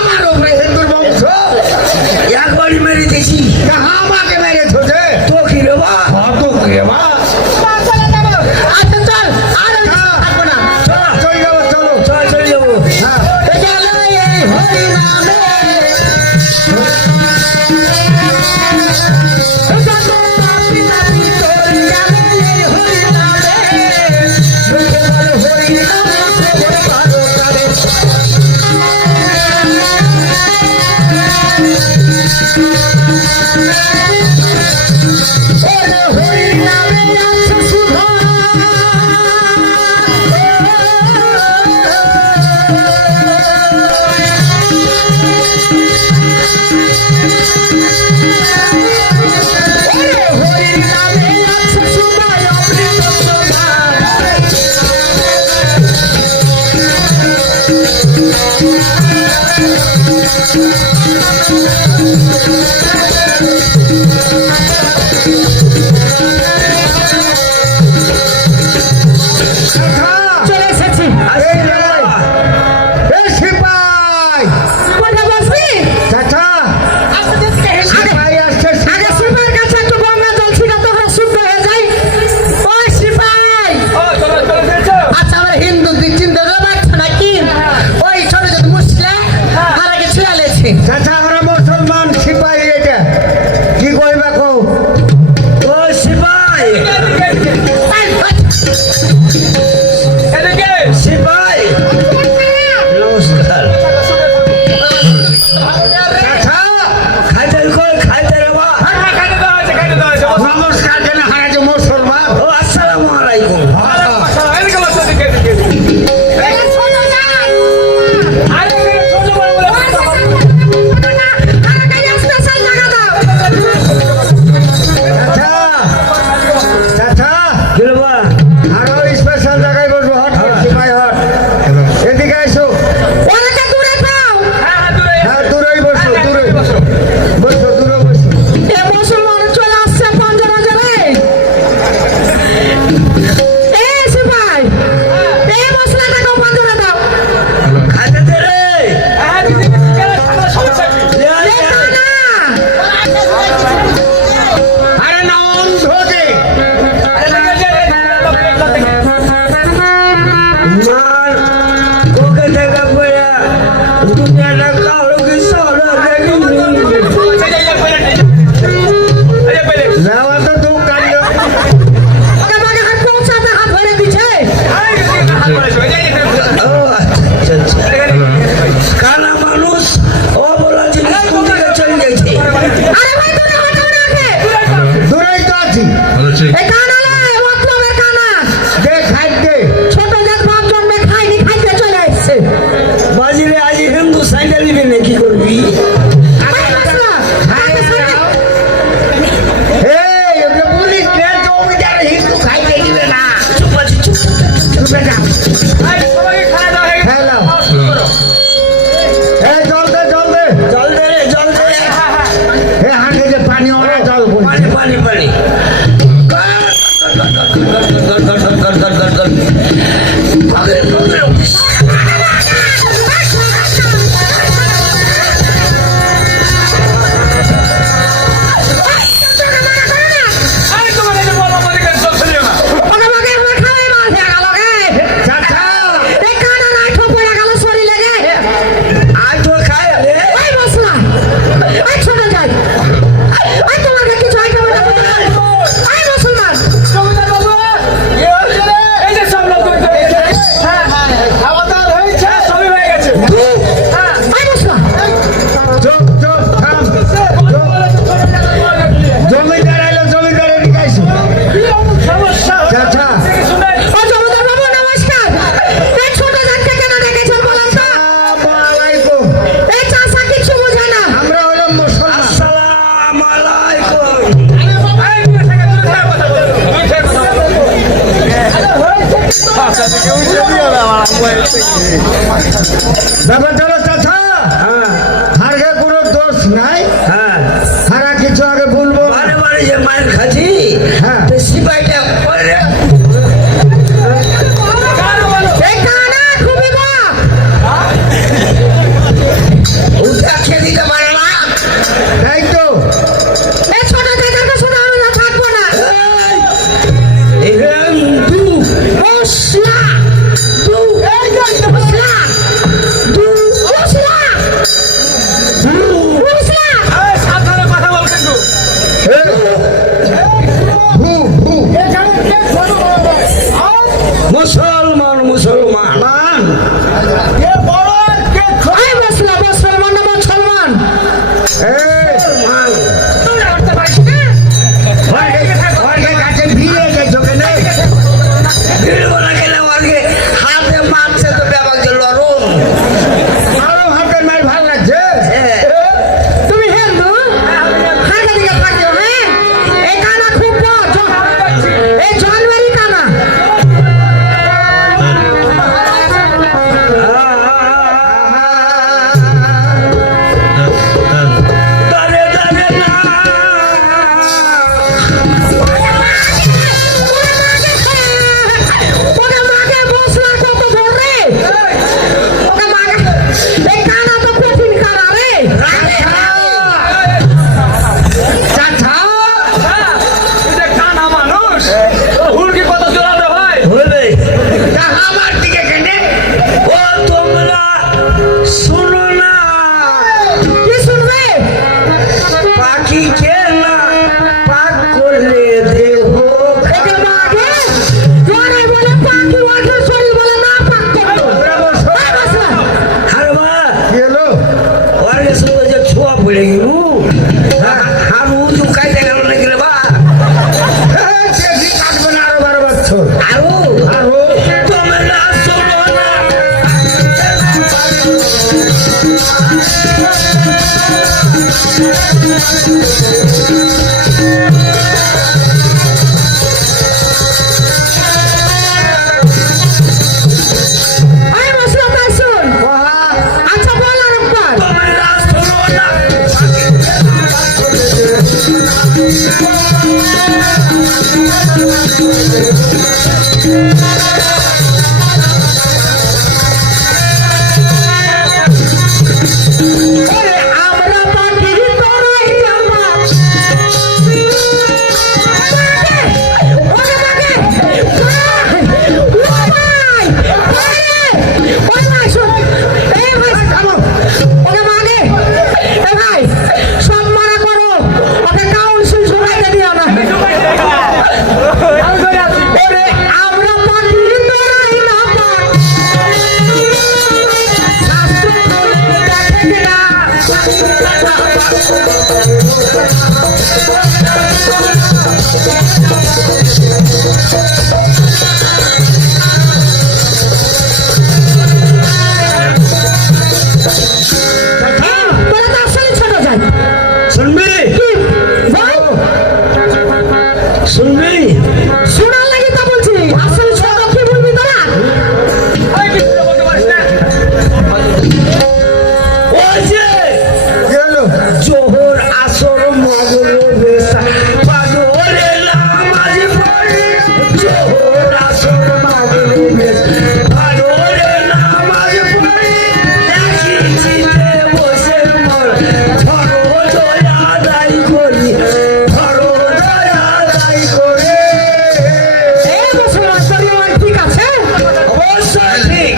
আমার উপরে হিন্দুর বংশ একবারই মেরে দিয়েছি। আমাকে মেরে ধরে তো কি রে বা? কত রে বা আচ্ছা চল আর আমি থাকবো না চলে যাবো চলো চলে যাবো। হ্যাঁ গেল এই হরি নামে চলে এসেছি সিপাই কোথায় বসবি চাচা আগে সিপাইয়ের কাছে একটু গঙ্গা জল ছিটাতে হয় শুদ্ধ হয়ে যায় ওই সিপাই আচ্ছা আমরা হিন্দু চিন্তা পারছো নাকি ওই ছোট ছোট মুসলিম আর আগে ছিয়ালেছে চাচা আমরা মুসলমান সিপাই এটা কি কইবা কও ও সিপাই, সিপাই নমস্কার। চাচা খাইতে কই খাইতে রে বা? নমস্কার কেন হারাজ মুসলমান ও আসসালামু আলাইকুম। চাচা চাচা কি রে বা? আরো স্পেশাল জায়গায় বসবো হট হট সিপাই হট এদিকে এসো ওনাকে দূরে পাও হ্যাঁ দূরেই বসো দূরে বসো দূরে বসো এ মুসলমান চলে আসছে পঞ্চরাজরে এ সিপাই এ মশলাটাকে পঞ্চরে দাও খাইতে দে রে। লেখা না আরে না অন্ধকে মার তোকে দেখা পড়া দুনিয়াটা কালো কি সরো দেখি নেওয়া তো দু কাণ্ড ওকে বাগে হাত পৌঁছাতে হাত ধরে দিচ্ছে ও আচ্ছা আচ্ছা। কানা মানুষ ও বলা জিনিস কোন দিকে চলে গেছে। আরে ভাই দূরে হটাও না ওকে দূরেই তো আছি এ কানা নয় মতলবের কানা দে খাইতে ছোট জাত বাপ জন্মে খাইনি খাইতে চলে এসছে বাজিরে আজ হিন্দু সাইডে নিবি না কি করবি? আরে মশলা আরে সামনে এই ওকে পুলিশ ট্রেন জমিদার হিন্দু খাইতে দিবে না চুপ আছি চুপ। চুপে যা হ্যালো এই জল দে জল দে রে জল দে। এ হাঁকে যে পানি ওরা জল পানি বলছে পানি পানি। ওকে বাগে আমরা খাওয়াই মাল হয়ে গেল গে চাচা এই কানা নাই ঠোপড়ে গেল শরীরে গে আজ তো খায় রে। ওই মশলা ওই ছোট জাত ওই তোমাকে কিছু আইতে হবে না ওই মুসলমান ওই মশলা চুপ চুপ থাম জমিদার এলো জমিদার এদিকে আইসো চাচা ও জমিদার বাবু নমস্কার এই ছোট জাতকে কেন ডেকেছেন বলেন তো আসসালামালাইকুম এই চাষা কিছু বোঝে না আমরা হলাম মুসলমান আসসালামু আলাইকুম। ব্যাপারটা হলো চাচা হ্যাঁ হারকে কোনো দোষ নাই হ্যাঁ। হারা কিছু আগে বলবো বারে বারে যে মায়ের খাচ্ছি হ্যাঁ। তো সিপাইটা করে এই কানা খুবই বাপ গেলো ওর গেছিল যে ছোঁয়া পড়ে গেল হারু তো কাইতে গেল নাকি রে বা কাটবে না আরো 12 বছর আরো আরো তোমার না শোনো না আরে মশলা তাই শুন আচ্ছা বল আর একবার তোমার না শোনো না ওরে আমরা পাখি তোরাই জামা ওরে বাগে ওই ভাই শুন এই ভাই থামো ওরে মাগে এই ভাই সব মারা করো ওকে কাউন্সিল শোনাইতে দিও না ওরে আমরা পাখি তোরাই জামা শাস্ত্র দেখে না বলে তো আসলে ছোট যায় শুনবি কি বল শুনবি শোনার লাগি তা বলছি আসলে ছোট কি বলবি তোরা ওই যে গেলো জোহর আসর মগল বেসা পাগলে নামাজ পড়ে জোহর আসর মগল বেসা পাগলে নামাজ পড়ে একই চিতে বসে মর ধরো দয়া দাই করি ধরো দয়া দাই করে এই মুসলমান পরিবার ঠিক আছে অবশ্যই ঠিক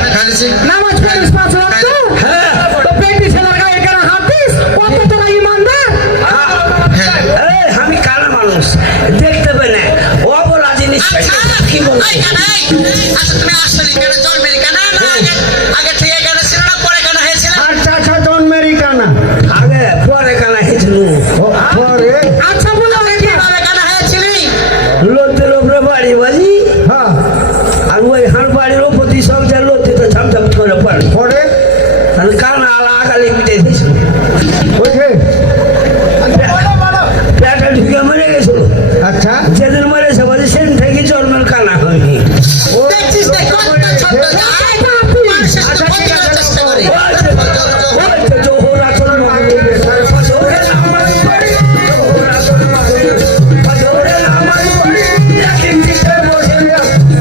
নামাজ পড়িস 5 ওয়াক্ত হ্যাঁ তো পেটি ছেলের গায়ে কেন হাত দিস কত তোরা ইমানদার এই, আমি কানা মানুষ দেখতে পাই না অবলা জিনিস কি বলছে আচ্ছা তুমি আসলে কেন জন্মের কেন না আগে থেকে কেন ছিল না পরে কেন হয়েছিল আচ্ছা আচ্ছা জন্মেরই কানা আগে পরে কানা হয়েছিল পরে আচ্ছা বলো আগে কিভাবে কেন হয়েছিলি লোতের উপরে বাড়ি বাজি হ্যাঁ আর ওই হার বাড়ির উপর দিয়ে সব যা লোতে তো ঝামঝাম করে পড়ে পরে আর কানা আলা আগালি পিটে দিয়েছিল ওঠে পেটে ঢুকে মরে গেছিল আচ্ছা যেদিন মরেছে বলে সেদিন থেকে জন্মের কানা হয়নি দেখছিস না কত ছোট যায় মানুষের সাথে ক্ষতি করার চেষ্টা করে ওই তো জোহর আসর মগল বেসা ফজরে নামাজ পড়ে জোহর আসর মগল ফজরে নামাজ পড়ে একই চিতে বসে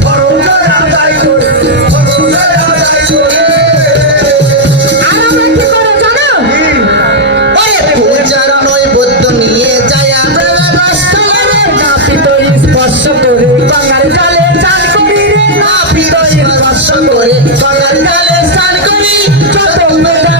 ফরজ আদায় করে ফরজ আদায় করে আর আমরা কি করব জানো ওরে পূজার নৈবেদ্য নিয়ে যায় আমরা রাস্তায় নাপিত স্পর্শ করে বাঙাল গালে চান করি রে নাপিত স্পর্শ করে বাঙাল গালে স্নান করি যত মেয়েরা